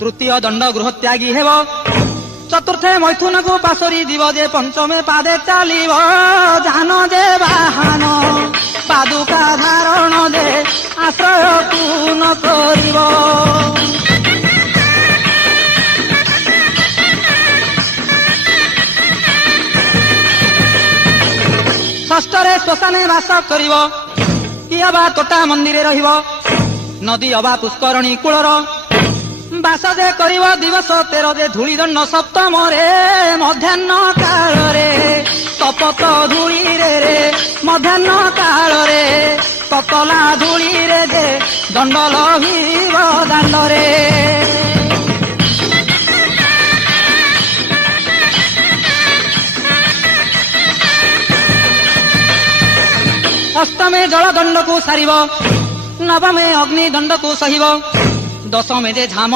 तृतीय दंड गृहत्यागी हेब चतुर्थे मैथुन को पासरी दिव जे पंचमे पादे चलिब जान जे बाहन पादुका धारण दे आश्रय पूर्ण करिब षष्ठरे श्मशाने वास करिब कि अबा तोटा मंदिरे रहिब नदी अबा पुष्करणी कूलर बास जे करिब दिवस 13 जे धूली दंड सप्तम रे मध्याह्न काल रे तपत धूली रे मध्याह्न काल रे ततला धूली रे जे दंड लहिब दांड रे अष्टमे जल दंड को सारिब नवमे अग्नि दंड को सहिब दशमे जे झाम